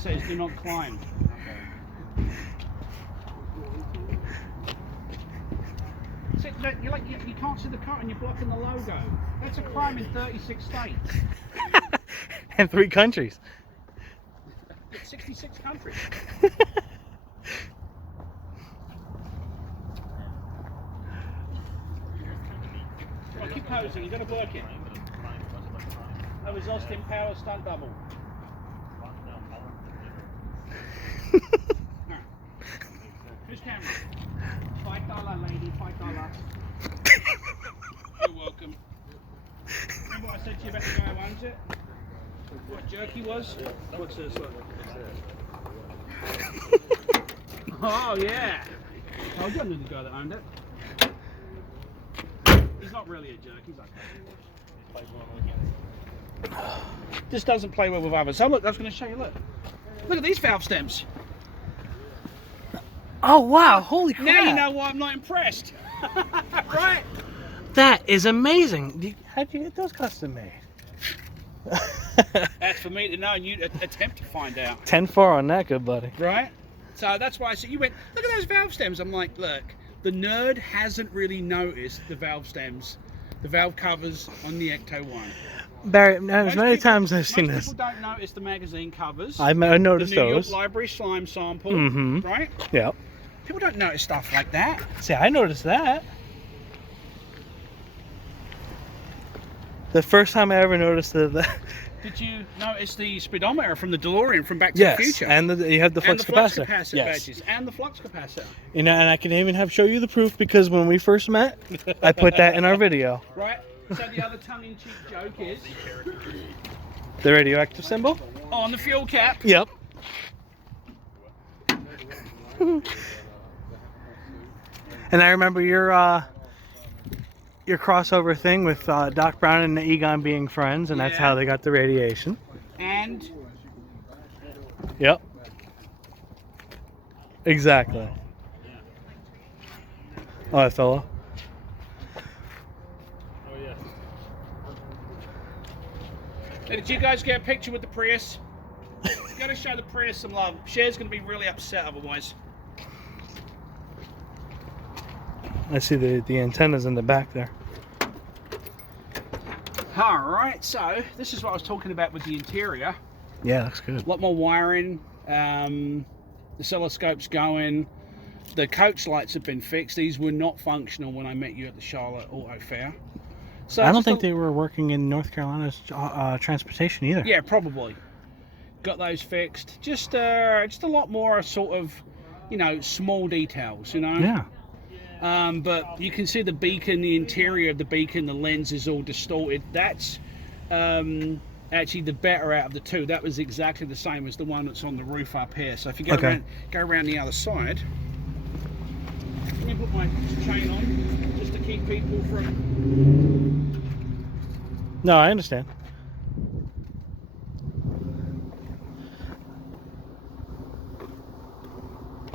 says do not climb. See, look, you can't see the cut and you're blocking the logo. That's a crime in 36 states. And 3 countries. 66 countries. Well, keep posing, you've got to work it. I was Austin Power stunt double. Who's camera? $5 lady, $5. You're welcome. Remember what I said to you about the guy who owns it? What jerky was? What's this? Look. Oh yeah. I was wondering the guy that owned it. He's not really a jerk. He's okay. Just doesn't play well with others. Oh look, I was going to show you. Look. Look at these valve stems. Oh wow! Holy crap! Now you know why I'm not impressed. Right? That is amazing. How'd you get those custom made? That's for me to know, and you attempt to find out. 10-4 on that, good buddy. Right? So that's why I said, you went, look at those valve stems. I'm like, look, the nerd hasn't really noticed the valve stems, the valve covers on the Ecto-1. Barry, as many times I've seen most this. people don't notice the magazine covers. I noticed the New those. York Library slime sample, right? Yeah. People don't notice stuff like that. See, I noticed that. The first time I ever noticed the Did you notice the speedometer from the DeLorean from Back to the Future? And you have the flux capacitor. Badges, and the flux capacitor. You know, and I can even show you the proof because when we first met, I put that in our video. Right. So the other tongue-in-cheek joke is the radioactive symbol on the fuel cap. Yep. And I remember your crossover thing with Doc Brown and Egon being friends, and that's how they got the radiation. And yep. Exactly. Oh, that fella. Hey, did you guys get a picture with the Prius? You gotta show the Prius some love. Cher's gonna be really upset otherwise. I see the antennas in the back there. Alright, so this is what I was talking about with the interior. Yeah, looks good. A lot more wiring. The oscilloscope's going. The coach lights have been fixed. These were not functional when I met you at the Charlotte Auto Fair. So I don't think they were working in North Carolina's transportation either. Yeah, probably. Got those fixed. Just a lot more sort of, you know, small details, you know? Yeah. But you can see the beacon, the interior of the beacon, the lens is all distorted. That's actually the better out of the two. That was exactly the same as the one that's on the roof up here. So if you go around the other side, let me put my chain on just to keep people from. No, I understand.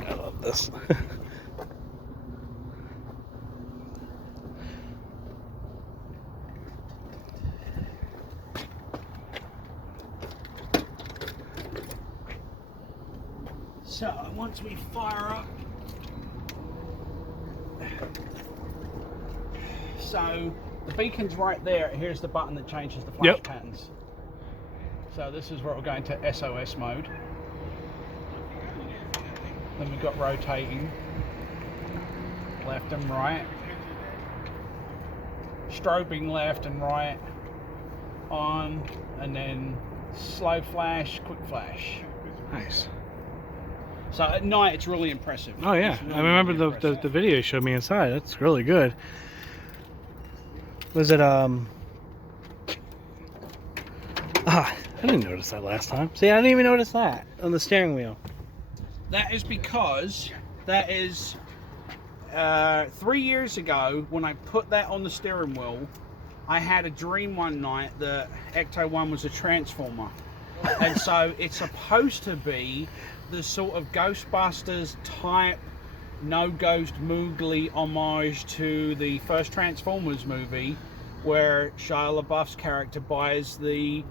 I love this. So once we fire up, so the beacon's right there. Here's the button that changes the flash patterns. So this is where we'll go into SOS mode. Then we've got rotating, left and right, strobing left and right, on, and then slow flash, quick flash. Nice. So at night it's really impressive. Oh yeah, really, I remember really the video you showed me inside. That's really good. Was it I didn't notice that last time. See, I didn't even notice that on the steering wheel. That is because that is 3 years ago when I put that on the steering wheel. I had a dream one night that Ecto-1 was a transformer, and so it's supposed to be the sort of Ghostbusters type no ghost moogly homage to the first Transformers movie, where Shia LaBeouf's character buys the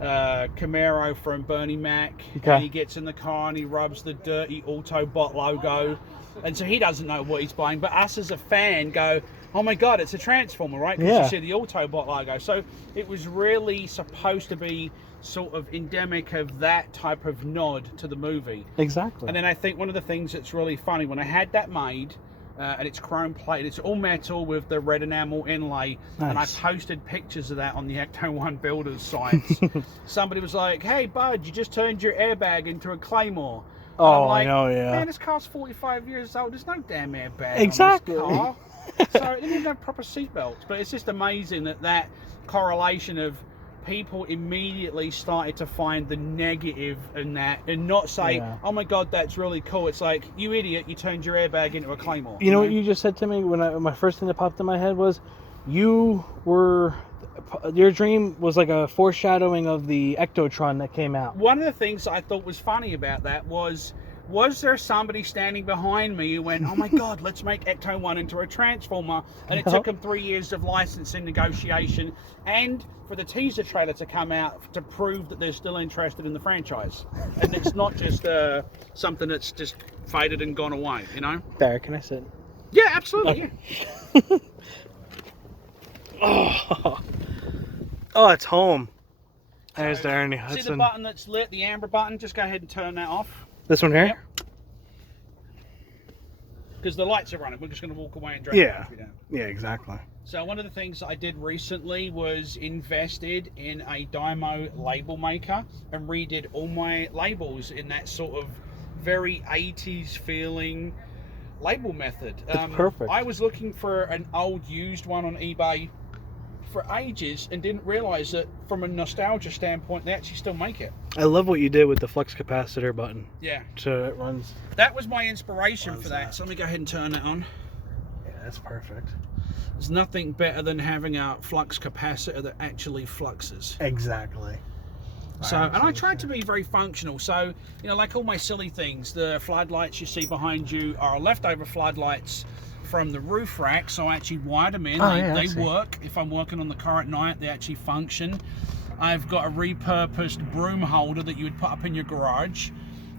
Camaro from Bernie Mac. Okay. And he gets in the car and he rubs the dirty Autobot logo. And so he doesn't know what he's buying. But us as a fan go, oh my God, it's a Transformer, right? Because you see the Autobot logo. So it was really supposed to be sort of endemic of that type of nod to the movie. Exactly. And then I think one of the things that's really funny, when I had that made, and it's chrome plated, it's all metal with the red enamel inlay, and I posted pictures of that on the Ecto-1 builders sites. Somebody was like, hey bud, you just turned your airbag into a Claymore. And I'm like, man, this car's 45 years old, there's no damn airbag exactly. on this car. So it didn't even have proper seatbelts. But it's just amazing that correlation of people immediately started to find the negative in that and not say, oh my God, that's really cool. It's like, you idiot, you turned your airbag into a Claymore. You know what you just said to me when my first thing that popped in my head was, your dream was like a foreshadowing of the Ecto-1 that came out. One of the things I thought was funny about that was there somebody standing behind me who went, oh my God, let's make Ecto-1 into a Transformer? And it took them 3 years of licensing negotiation and for the teaser trailer to come out to prove that they're still interested in the franchise. And it's not just something that's just faded and gone away, you know? Barrie, can I sit? Yeah, absolutely. Okay. Yeah. Oh, it's home. There's the Ernie Hudson. See the button that's lit, the amber button? Just go ahead and turn that off. This one here? Because the lights are running. We're just going to walk away and drag the battery down. Yeah, exactly. So one of the things that I did recently was invested in a Dymo label maker and redid all my labels in that sort of very 80s feeling label method. It's perfect. I was looking for an old used one on eBay for ages and didn't realize that from a nostalgia standpoint they actually still make it. I love what you did with the flux capacitor button. Yeah. So it runs. That was my inspiration for that. So let me go ahead and turn that on. Yeah, that's perfect. There's nothing better than having a flux capacitor that actually fluxes. Exactly. So, and I tried to be very functional. So, you know, like all my silly things, the floodlights you see behind you are leftover floodlights from the roof rack. So I actually wired them in. They work. If I'm working on the car at night, they actually function. I've got a repurposed broom holder that you would put up in your garage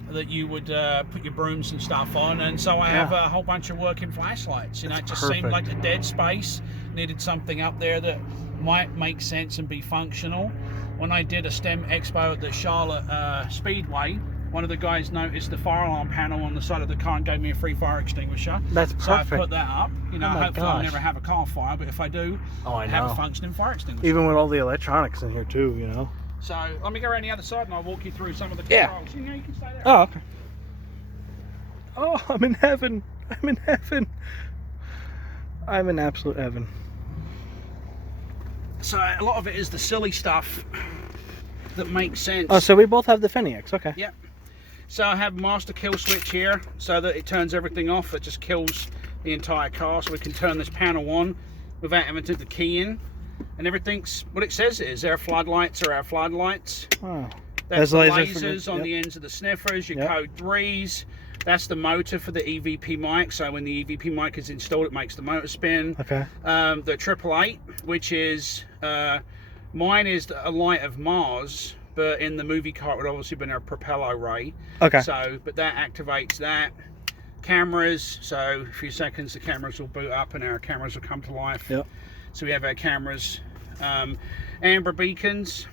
that you would put your brooms and stuff on, and so I have a whole bunch of working flashlights. You know, it just seemed like a dead space, needed something up there that might make sense and be functional. When I did a STEM expo at the Charlotte Speedway, one of the guys noticed the fire alarm panel on the side of the car and gave me a free fire extinguisher. That's perfect. So I put that up. You know, hopefully I'll never have a car fire, but if I do, I have a functioning fire extinguisher. Even with all the electronics in here too, you know. So let me go around the other side and I'll walk you through some of the controls. You know, you can stay there. Oh, okay. Oh, I'm in heaven. I'm in heaven. I'm in absolute heaven. So a lot of it is the silly stuff that makes sense. Oh, so we both have the Feniacs, okay. Yep. So I have master kill switch here so that it turns everything off. It just kills the entire car, so we can turn this panel on without having to put the key in. And everything's what it says it is. Our floodlights are our floodlights. Wow. That's the lasers on the ends of the sniffers, your code 3s. That's the motor for the EVP mic. So when the EVP mic is installed, it makes the motor spin. Okay. The 888, which is, mine is a light of Mars, but in the movie car it would obviously been a propeller ray. Okay. So, but that activates that. Cameras, so a few seconds the cameras will boot up and our cameras will come to life. Yep. So we have our cameras, amber beacons,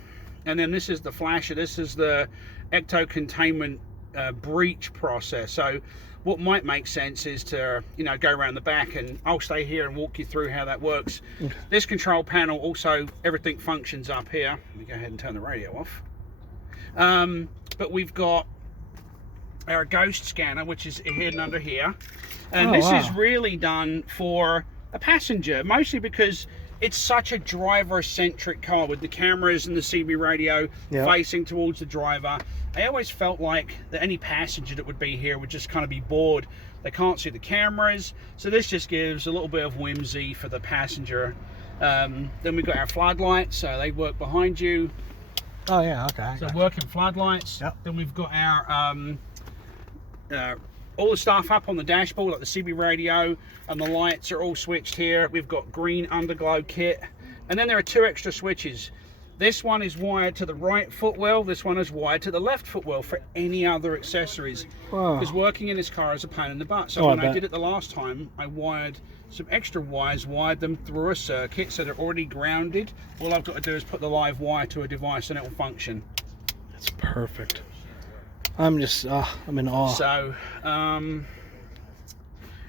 and then this is the flasher. This is the Ecto Containment breach process. So what might make sense is to, you know, go around the back, and I'll stay here and walk you through how that works. Okay. This control panel also, everything functions up here. Let me go ahead and turn the radio off. But we've got our ghost scanner, which is hidden under here, and this is really done for a passenger, mostly because it's such a driver-centric car with the cameras and the CB radio facing towards the driver. I always felt like that any passenger that would be here would just kind of be bored. They can't see the cameras, so this just gives a little bit of whimsy for the passenger. Then we've got our floodlights, so they work behind you. Oh yeah, okay. So working floodlights. Yep. Then we've got our all the stuff up on the dashboard, like the CB radio, and the lights are all switched here. We've got green underglow kit, and then there are 2 extra switches. This one is wired to the right footwell. This one is wired to the left footwell for any other accessories. Wow. Because working in this car is a pain in the butt. So Oh, when I I did it the last time, I wired some extra wires, wired them through a circuit so they're already grounded. All I've got to do is put the live wire to a device and it will function. That's perfect. I'm just, I'm in awe. So,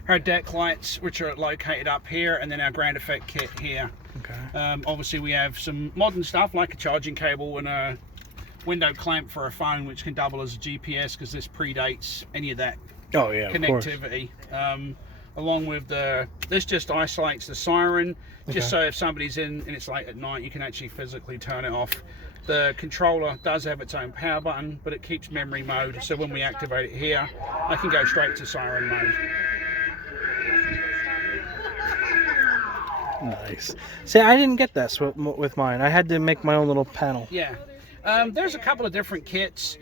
our deck lights, which are located up here, and then our ground effect kit here. Okay. Obviously we have some modern stuff like a charging cable and a window clamp for a phone, which can double as a GPS because this predates any of that connectivity. Along with this just isolates the siren, just so if somebody's in and it's late at night, you can actually physically turn it off. The controller does have its own power button, but it keeps memory mode, so when we activate it here, I can go straight to siren mode. Nice. See, I didn't get this with mine. I had to make my own little panel. Yeah. There's a couple of different kits.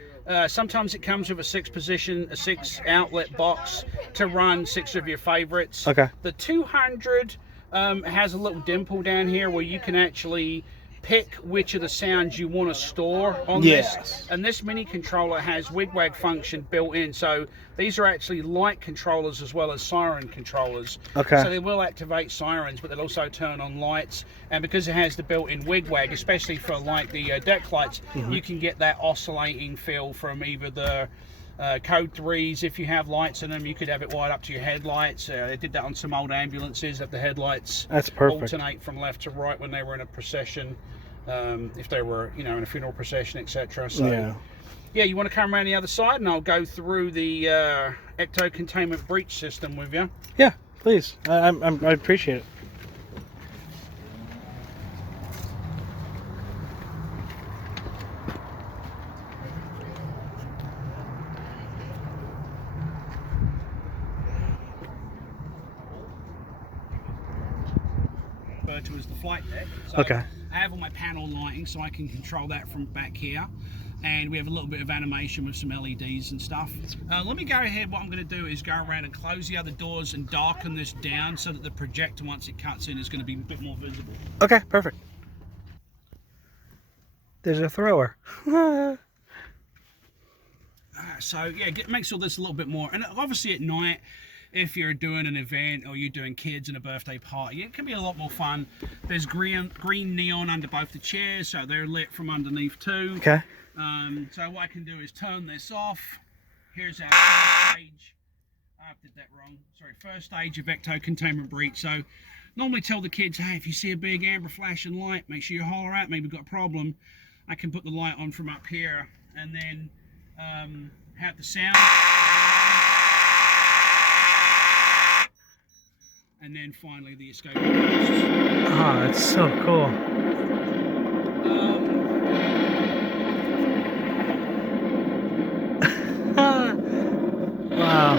Sometimes it comes with a 6 outlet box to run 6 of your favorites. Okay. The 200 has a little dimple down here where you can actually pick which of the sounds you want to store on this. And this mini controller has wig-wag function built in, so these are actually light controllers as well as siren controllers. Okay. So they will activate sirens, but they'll also turn on lights. And because it has the built-in wig-wag, especially for like the deck lights, you can get that oscillating feel from either the code 3s. If you have lights in them, you could have it wired up to your headlights. They did that on some old ambulances, that the headlights alternate from left to right when they were in a procession, if they were, you know, in a funeral procession, etc. So yeah, you want to come around the other side and I'll go through the Ecto Containment breach system with you. Yeah, please. I appreciate it. To as the flight deck. So Okay. I have all my panel lighting so I can control that from back here, and we have a little bit of animation with some LEDs and stuff. Let me go ahead. What I'm going to do is go around and close the other doors and darken this down so that the projector, once it cuts in, is going to be a bit more visible. Okay, perfect. There's a thrower. So yeah, it makes all this a little bit more, and obviously at night, if you're doing an event or you're doing kids in a birthday party, it can be a lot more fun. There's green neon under both the chairs, so they're lit from underneath too. Okay. So what I can do is turn this off. Here's our first stage. I did that wrong. Sorry, first stage of Ecto Containment breach. So normally tell the kids, hey, if you see a big amber flashing light, make sure you holler out, maybe we've got a problem. I can put the light on from up here and then have the sound. And then finally the escape. Oh, that's so cool. Wow.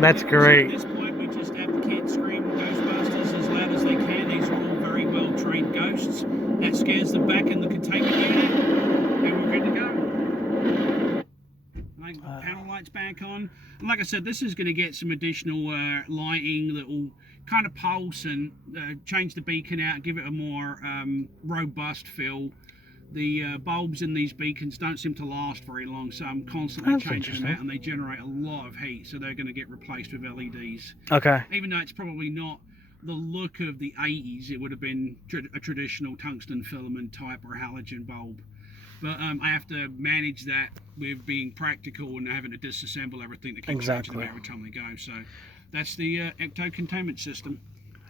That's great. At this point, we just have the kids scream Ghostbusters as loud as they can. These are all very well trained ghosts. That scares them back in the containment unit, and we're good to go. I can put panel lights back on. And like I said, this is going to get some additional lighting that will kind of pulse and change the beacon out, give it a more robust feel. The bulbs in these beacons don't seem to last very long, so I'm constantly changing them out, and they generate a lot of heat, so they're going to get replaced with LEDs. Okay. Even though it's probably not the look of the 80s, it would have been a traditional tungsten filament type or halogen bulb. But I have to manage that with being practical and having to disassemble everything that keeps changing them every time they go. So that's the Ecto Containment system.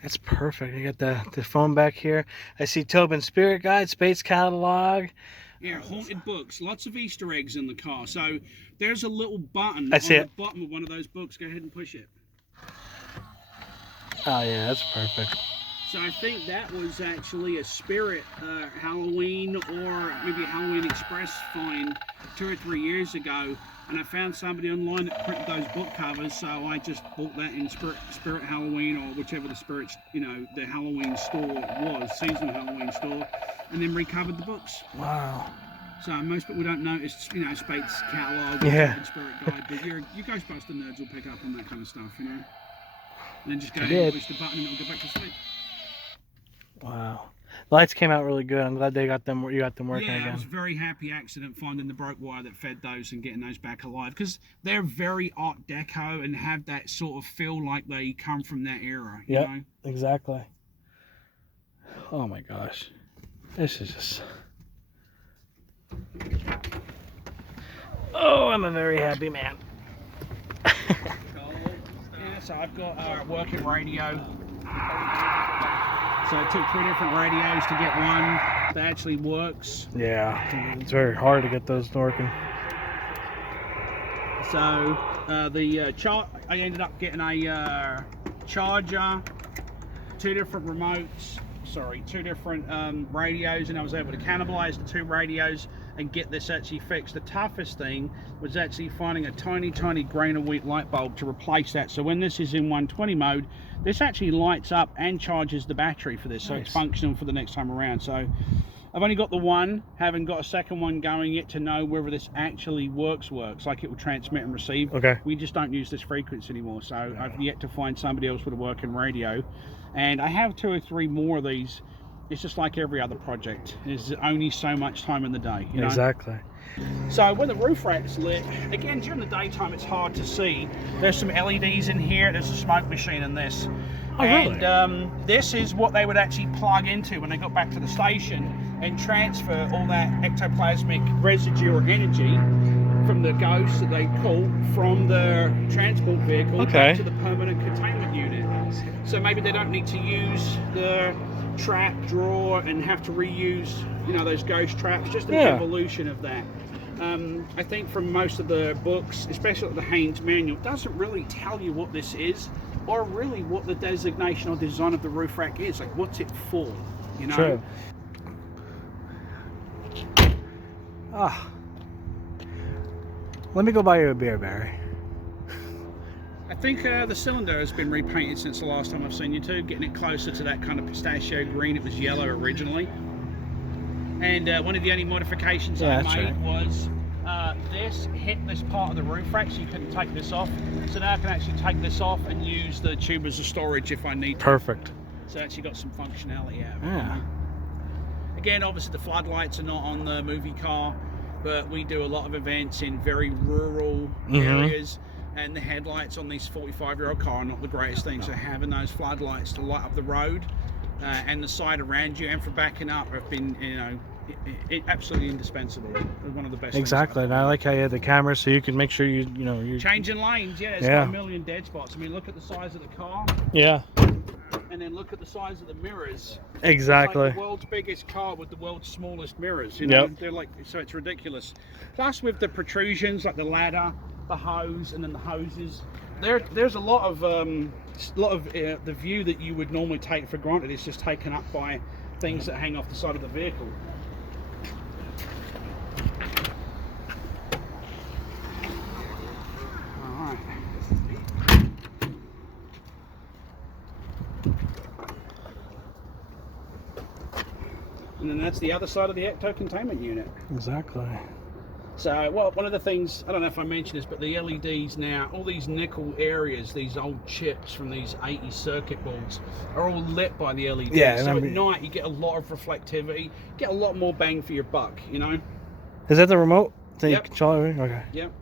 That's perfect. You got the phone back here. I see Tobin's Spirit Guide, Space Catalog. Yeah, haunted books. Lots of Easter eggs in the car. So there's a little button on the bottom of one of those books. Go ahead and push it. Oh yeah, that's perfect. So I think that was actually a Spirit Halloween or maybe a Halloween Express find 2 or 3 years ago. And I found somebody online that printed those book covers, so I just bought that in Spirit Halloween or whichever the Spirit's, you know, the Halloween store was, seasonal Halloween store, and then recovered the books. Wow. So most people don't notice, you know, Spate's catalog, Yeah. and Spirit Guide, but your Ghostbuster nerds will pick up on that kind of stuff, you know. And then just go I ahead and did. push the button and it'll go back to sleep. Wow. The lights came out really good. I'm glad they got them. You got them working Yeah, again. it was a very happy accident finding the broke wire that fed those and getting those back alive, because they're very Art Deco and have that sort of feel like they come from that era. You know? Exactly. Oh my gosh, this is just. Oh, I'm a very happy man. Yeah, so I've got a working radio. So it took 3 different radios to get one that actually works. Yeah, it's very hard to get those working. So I ended up getting a charger, 2 different remotes, two different radios, and I was able to cannibalize the 2 radios and get this actually fixed. The toughest thing was actually finding a tiny grain of wheat light bulb to replace that. So when this is in 120 mode, this actually lights up and charges the battery for this, so it's functional for the next time around. So I've only got the one, haven't got a second one going yet to know whether this actually works, like it will transmit and receive. Okay. We just don't use this frequency anymore, so I've yet to find somebody else with a working radio. And I have 2 or 3 more of these. It's just like every other project. There's only so much time in the day, you know? Exactly. So when the roof rack's lit, again, during the daytime it's hard to see. There's some LEDs in here, there's a smoke machine in this. Oh, really? And this is what they would actually plug into when they got back to the station and transfer all that ectoplasmic residue or energy from the ghosts that they call from the transport vehicle back to the permanent containment unit. So maybe they don't need to use the trap drawer and have to reuse, you know, those ghost traps. Just an evolution of that. I think from most of the books, especially the Haynes manual, doesn't really tell you what this is or really what the designation or design of the roof rack is. Like, what's it for, you know? True. Ah. Let me go buy you a beer, Barry. I think the cylinder has been repainted since the last time I've seen you two, getting it closer to that kind of pistachio green. It was yellow originally. And one of the only modifications I made was this hit this part of the roof rack, so you couldn't take this off. So now I can actually take this off and use the tube as a storage if I need to. Perfect. So actually got some functionality out of it. Yeah. Again, obviously the floodlights are not on the movie car, but we do a lot of events in very rural areas, and the headlights on these 45-year-old car are not the greatest thing. So having those floodlights to light up the road and the side around you and for backing up have been, you know, absolutely indispensable. One of the best. Exactly, and I like how you had the camera so you can make sure you're changing lanes. Yeah, there's got a million dead spots. I mean, look at the size of the car. Yeah. And then look at the size of the mirrors. Exactly. It's like the world's biggest car with the world's smallest mirrors. You know, they're like, so it's ridiculous. Plus with the protrusions like the ladder, the hose, and then the hoses. There's a lot of the view that you would normally take for granted is just taken up by things that hang off the side of the vehicle. And then that's the other side of the Ecto containment unit. Exactly. So, well, one of the things, I don't know if I mentioned this, but the LEDs now, all these nickel areas, these old chips from these 80 circuit boards, are all lit by the LEDs. Yeah, so at night you get a lot of reflectivity, get a lot more bang for your buck, you know? Is that the remote? That you control everything? Okay. Yep.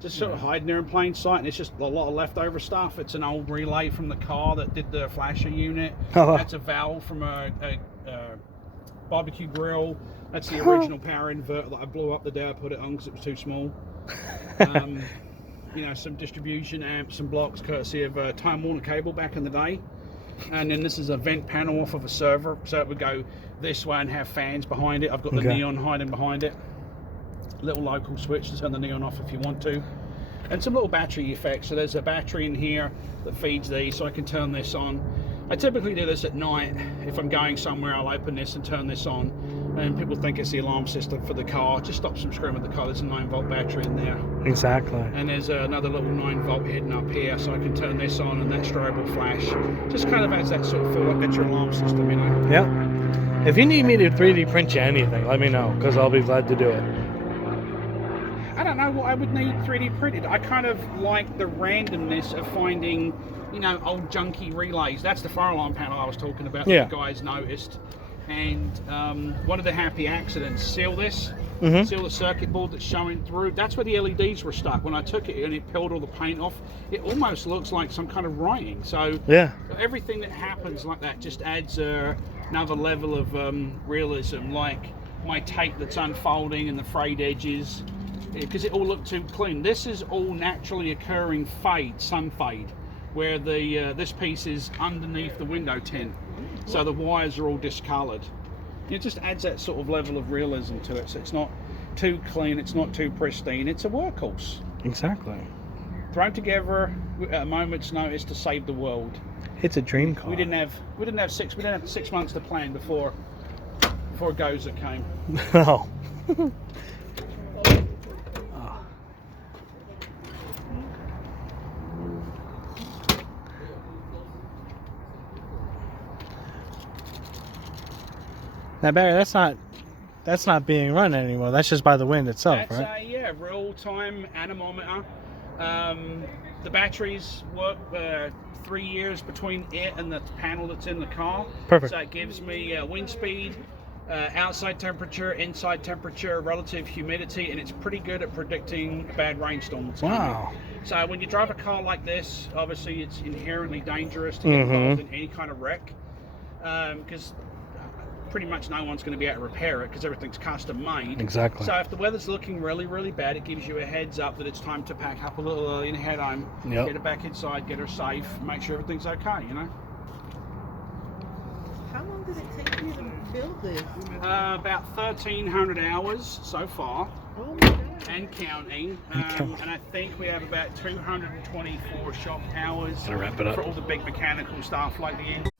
Just sort of hiding there in plain sight, and it's just a lot of leftover stuff. It's an old relay from the car that did the flasher unit. That's a valve from a barbecue grill. That's the original power inverter that I blew up the day I put it on because it was too small. You know, some distribution amps and blocks courtesy of Time Warner cable back in the day. And then this is a vent panel off of a server, so it would go this way and have fans behind it. I've got the neon hiding behind it. Little local switch to turn the neon off if you want to. And some little battery effects. So there's a battery in here that feeds these, so I can turn this on. I typically do this at night. If I'm going somewhere, I'll open this and turn this on. And people think it's the alarm system for the car. It just stops them screaming at the car. There's a 9-volt battery in there. Exactly. And there's another little 9-volt hidden up here, so I can turn this on and that strobe will flash. Just kind of has that sort of feel like that's your alarm system, you know? Yep. If you need me to 3D print you anything, let me know, because I'll be glad to do it. I don't know what I would need 3D printed. I kind of like the randomness of finding, you know, old junky relays. That's the fire alarm panel I was talking about Yeah. that the guys noticed. And one of the happy accidents, seal this, seal the circuit board that's showing through. That's where the LEDs were stuck. When I took it and it peeled all the paint off, it almost looks like some kind of writing. So Yeah. everything that happens like that just adds another level of realism, like my tape that's unfolding and the frayed edges, because it all looked too clean. This is all naturally occurring fade, sun fade, where the this piece is underneath the window tint, so the wires are all discolored. It just adds that sort of level of realism to it. So it's not too clean, it's not too pristine. It's a workhorse. Exactly. Thrown together at a moment's notice to save the world. It's a dream car. We didn't have 6 months to plan before Gozer came. No. Now, Barry, that's not being run anymore. That's just by the wind itself, That's right? a real-time anemometer. The batteries work 3 years between it and the panel that's in the car. Perfect. So it gives me wind speed, outside temperature, inside temperature, relative humidity, and it's pretty good at predicting a bad rainstorm that's coming. Wow. So when you drive a car like this, obviously it's inherently dangerous to get involved in any kind of wreck, because pretty much no one's going to be able to repair it because everything's custom made. Exactly. So if the weather's looking really, really bad, it gives you a heads up that it's time to pack up a little early and head home, Yep. get her back inside, get her safe, make sure everything's okay, you know? How long did it take you to build this? About 1,300 hours so far, Oh my God. and counting. counting. And I think we have about 224 shop hours Gotta wrap it up. for all the big mechanical stuff like the engine.